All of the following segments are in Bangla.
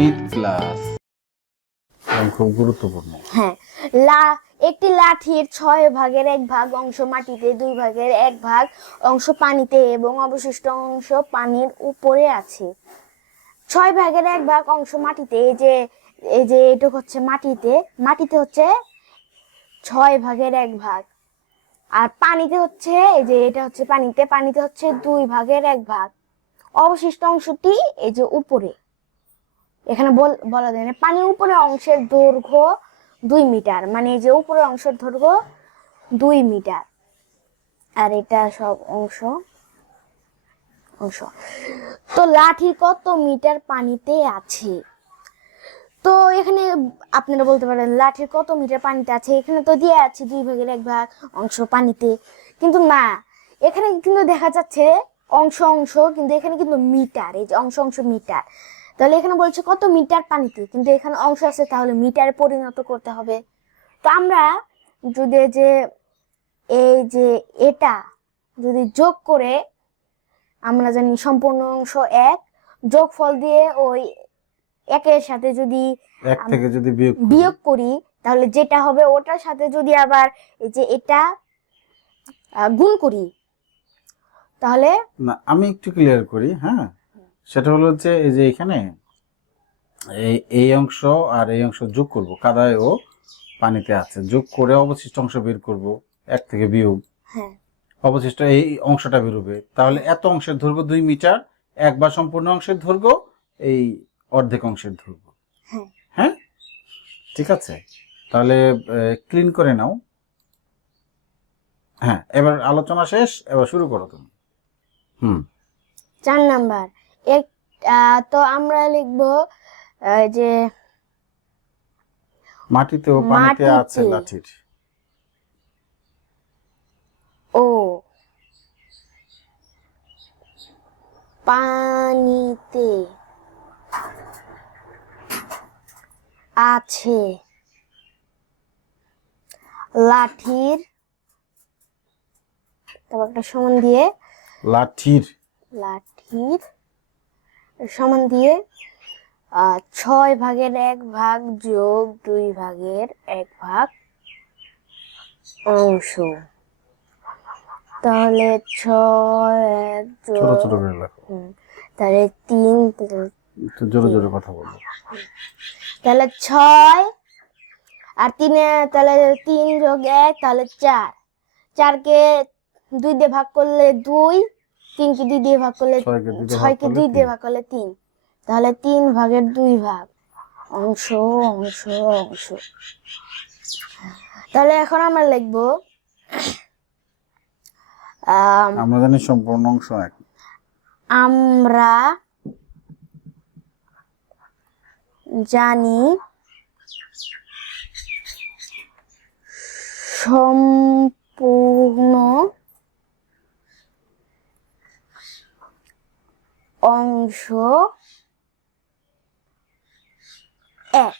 গণিত ক্লাস খুব গুরুত্বপূর্ণ। হ্যাঁ, একটি লাঠির 6 ভাগের 1 ভাগ অংশ মাটিতে, 2 ভাগের 1 ভাগ অংশ পানিতে এবং অবশিষ্ট অংশ পানির উপরে আছে। 6 ভাগের 1 ভাগ অংশ মাটিতে, এই যে এটুক হচ্ছে মাটিতে হচ্ছে 6 ভাগের 1 ভাগ, আর পানিতে হচ্ছে এই যে এটা হচ্ছে পানিতে হচ্ছে 2 ভাগের 1 ভাগ। অবশিষ্ট অংশটি এই যে উপরে, এখানে বলা যায় না, পানির উপরে অংশের দৈর্ঘ্য 2 মিটার, মানে এই যে উপরের অংশের দৈর্ঘ্য 2 মিটার, আর এটা সব অংশ। তো লাঠি কত মিটার পানিতে আছে? তো এখানে আপনারা বলতে পারেন লাঠির কত মিটার পানিতে আছে, এখানে তো দিয়ে আছে 2 ভাগের 1 ভাগ অংশ পানিতে, কিন্তু না, এখানে কিন্তু দেখা যাচ্ছে অংশ, কিন্তু এখানে কিন্তু মিটার, এই যে অংশ মিটার। তাহলে এখানে বলছে কত মিটার পানিতে, কিন্তু এখানে অংশ আছে, তাহলে মিটারে পরিণত করতে হবে। তো আমরা যদি এই যে এটা যদি যোগ করে, আমরা জানি সম্পূর্ণ অংশ 1, যোগফল দিয়ে ওই 1-এর সাথে যদি 1 থেকে যদি বিয়োগ করি, তাহলে যেটা হবে ওটার সাথে যদি আবার এই যে এটা গুণ করি, তাহলে না, আমি একটু ক্লিয়ার করি। হ্যাঁ, সেটা হলো যে এই যে এখানে এই অংশ আর এই অংশ যোগ করব, কাদায় ও পানিতে আছে, যোগ করে অবশিষ্ট অংশ বের করব, 1 থেকে বিয়োগ, হ্যাঁ, অবশিষ্ট এই অংশটা বেরোবে। তাহলে এত অংশের দৈর্ঘ্য 2 মিটার, একবার সম্পূর্ণ অংশের দৈর্ঘ্য এই অর্ধেক অংশের দৈর্ঘ্য। হ্যাঁ, ঠিক আছে, তাহলে ক্লিন করে নাও। হ্যাঁ, এবার আলোচনা শেষ, এবার শুরু করো তুমি। 4 নাম্বার তো আমরা লিখবো যে মাটিতে ও পানিতে আছে লাঠির ও পানিতে আছে লাঠির, তারপর একটা সমান দিয়ে লাঠির সমান দিয়ে 6 ভাগের 1 ভাগ যোগ 2 ভাগের 1 ভাগ অংশ, তাহলে 6 ছোট ছোট করে লেখো, তাহলে 3, একটু জোরে জোরে কথা বলো। তাহলে 6 আর 3, তাহলে 3 যোগ 1 তাহলে 4, 4-কে 2 দিয়ে ভাগ করলে 2, 3-কে 2 দিয়ে ভাগ করলে 6-কে 2 দিয়ে ভাগ করলে 3, তাহলে 3 ভাগের 2 ভাগ অংশ। তাহলে এখন আমরা লিখবো আমরা জানি সম্পূর্ণ অংশ 1, আমরা জানি সম্পূর্ণ অংশ 1।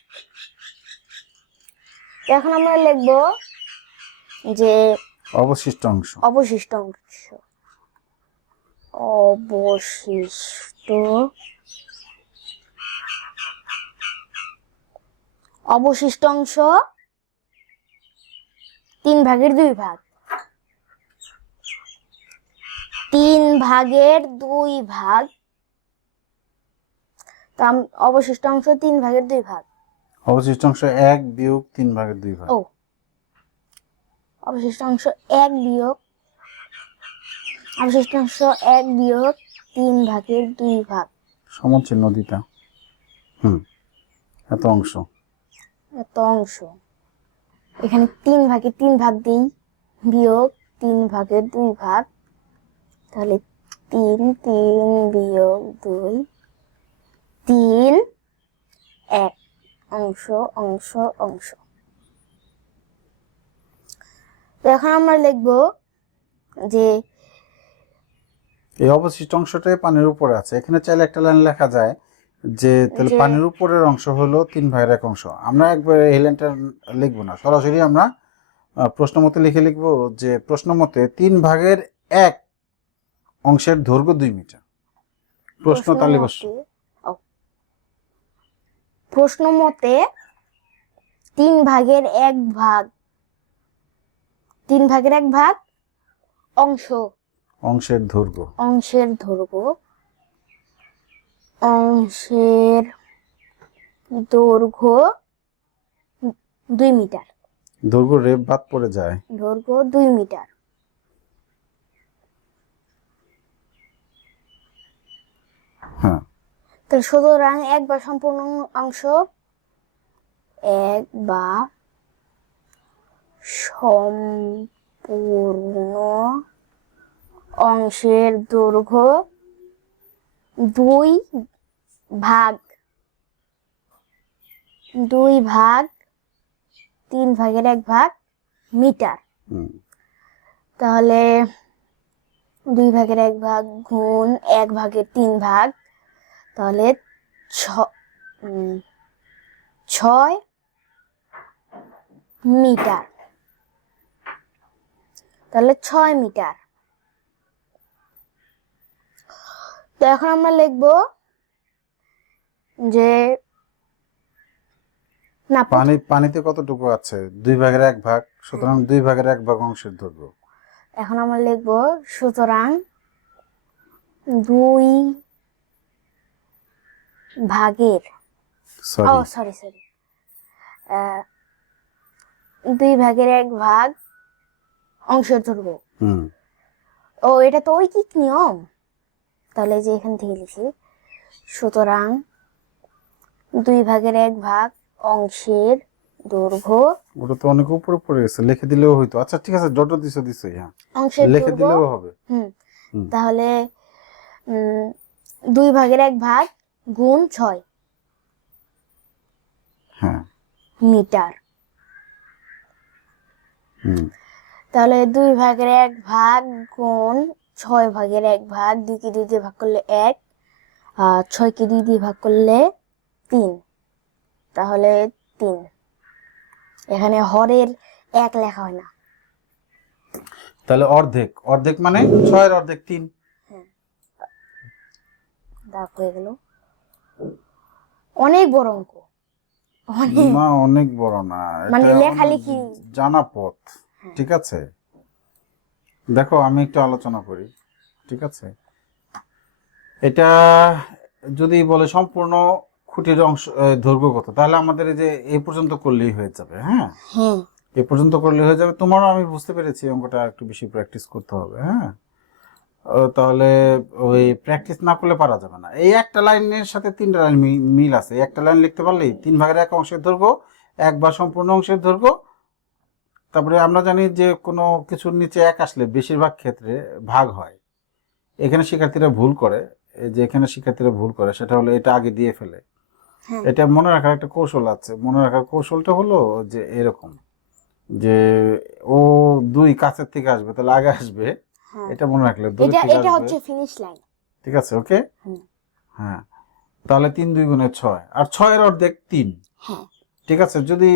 এখন আমরা লিখবো যে অবশিষ্ট অংশ অবশিষ্ট অংশ 3/2 ভাগ, 3/2 ভাগ, তো অবশিষ্ট অংশ 3/2 ভাগ, অবশিষ্ট অংশ 1 বিয়োগ 3/2 ভাগ, অবশিষ্ট অংশ 1 বিয়োগ 3/2 ভাগ, সমান চিহ্ন দিতা। এত অংশ, এখানে 3/3 দিই, বিয়োগ 3/2 ভাগ, তাহলে 3 বিয়োগ 2 3 1 অংশ। এখন আমরা লিখবো যে এই অবশিষ্ট অংশটাই পানির উপরে আছে। এখানে চাইলে একটা লাইন লেখা যায় যে তাহলে পানির উপরের অংশ হলো 3/1 অংশ। আমরা একবার এই লাইনটা লিখবো না, সরাসরি আমরা প্রশ্ন মতে লিখবো যে প্রশ্ন মতে 3/1 অংশের দৈর্ঘ্য 2 মিটার। প্রশ্ন তালিকা প্রশ্ন মতে 3/1 3/1 অংশ অংশের দৈর্ঘ্য অংশের দৈর্ঘ্য 2 মিটার। দৈর্ঘ্য রেফ বাদ পড়ে যায়। দৈর্ঘ্য 2 মিটার। হ্যাঁ, তো সুতরাং 1 বা সম্পূর্ণ অংশ 1 বা সম্পূর্ণ অংশের দৈর্ঘ্য 2 ভাগ 3/1 মিটার। হুম, তাহলে 2/1 গুণ 1/3 তাহলে 6 মিটার। তাহলে 6 মিটার। তো এখন আমরা লিখব যে না পানিতে কতটুকু আছে? 2/1 সুতরাং 2/1 অংশের দৈর্ঘ্য। এখন আমরা লিখব সুতরাং 2 ভাগের সরি, সরি 2/1 অংশের দৈর্ঘ্য। হুম, এটা তো ঐকিক নিয়ম। তাহলে যে এখান থেকে লিখি সুতরাং 2/1 অংশের দৈর্ঘ্য ওটা তো অনেক উপরে পড়ে গেছে, লিখে দিলেও হইতো। আচ্ছা ঠিক আছে, ডট দিছো, হ্যাঁ, অংশের লিখে দৈর্ঘ্য দিলেও হবে। হুম হুম। তাহলে 2/1 গুণ 6 হ্যাঁ, মিটার। হুম, তাহলে 2/1 গুণ 6/1 2 কে 2 দিয়ে ভাগ করলে 1 আর 6 কে 2 দিয়ে ভাগ করলে 3 তাহলে 3। এখানে হরের 1 লেখা হয় না। তাহলে অর্ধেক মানে 6 এর অর্ধেক 3। দাগ হয়ে গেল। অনেক বড় অঙ্ক। না, অনেক বড় না, মানে এটা লেখালেখি। জানা পথ। ঠিক আছে, দেখো আমি একটু আলোচনা করি। ঠিক আছে, এটা যদি বলে সম্পূর্ণ খুঁটির অংশ দৈর্ঘ্য কত, তাহলে আমাদের এই যে এই পর্যন্ত করলেই হয়ে যাবে। হ্যাঁ, হ্যাঁ এ পর্যন্ত করলে হয়ে যাবে। তোমারও আমি বুঝতে পেরেছি অঙ্কটা একটু বেশি প্র্যাকটিস করতে হবে। হ্যাঁ, তাহলে ওই প্র্যাকটিস না করলে পারা যাবে না। এই একটা লাইনের সাথে 3টা লাইন মিল আছে। এই একটা লাইন লিখতে পারলেই 3/1 অংশের দৈর্ঘ্য, 1 বা সম্পূর্ণ অংশের দৈর্ঘ্য। তারপরে আমরা জানি যে কোনো কিছুর নিচে 1 আসলে বেশিরভাগ ক্ষেত্রে ভাগ হয়। এখানে শিক্ষার্থীরা ভুল করে, সেটা হলো এটা আগে দিয়ে ফেলে। হ্যাঁ এটা মনে রাখার একটা কৌশল আছে। মনে রাখার কৌশলটা হলো যে এরকম, যে ও 2 কাছের থেকে আসবে, তাহলে আগে আসবে। হ্যাঁ এটা মনে রাখলে দূর এটা থেকে এটা আসবে। হচ্ছে ফিনিশ লাইন। ঠিক আছে, ওকে। হুম। হ্যাঁ, তাহলে 3 2 গুণে 6 আর 6 এর অর্ধেক 3। হ্যাঁ ঠিক আছে, যদি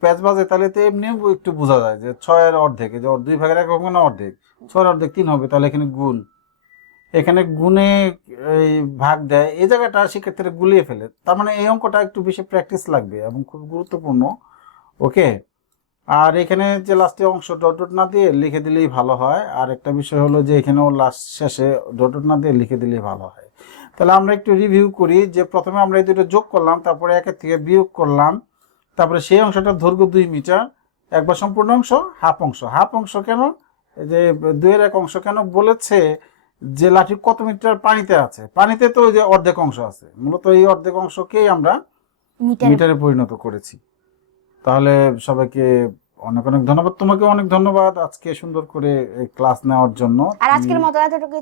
প্যাচ বাজে তাহলে তো এমনিও একটু বোঝা যায় যে 6 এর অর্ধেক, এই যে 2/1 হবে না, অর্ধেক 6 এর অর্ধেক 3 হবে। তাহলে এখানে গুণ, এখানে গুণে এই ভাগ দেয়, এই জায়গাটা শিক্ষার্থীরা গুলিয়ে ফেলে। তার মানে এই অঙ্কটা একটু বেশি প্র্যাকটিস লাগবে এবং খুব গুরুত্বপূর্ণ। ওকে, আর এখানে যে লাস্টে অংশ ডট ডট না দিয়ে লিখে দিলেই ভালো হয়। আর একটা বিষয় হলো যে এখানেও লাস্ট শেষে ডট ডট না দিয়ে লিখে দিলেই ভালো হয়। তাহলে আমরা একটু রিভিউ করি যে প্রথমে আমরা এই দুটো যোগ করলাম, তারপরে 1 থেকে বিয়োগ করলাম, তারপরে সেই অংশটার দৈর্ঘ্য 2 মিটার। একবার সম্পূর্ণ অংশ, হাফ অংশ কেন, এই যে 2/1 অংশ কেন বলেছে যে লাঠি কত মিটার পানিতে আছে। পানিতে তো ওই যে অর্ধেক অংশ আছে, মূলত এই অর্ধেক অংশকেই আমরা মিটারে পরিণত করেছি। তাহলে সবাইকে অনেক অনেক ধন্যবাদ। তোমাকে অনেক ধন্যবাদ আজকে সুন্দর করে ক্লাস নেওয়ার জন্য। আর আজকের মতো এতটুকু।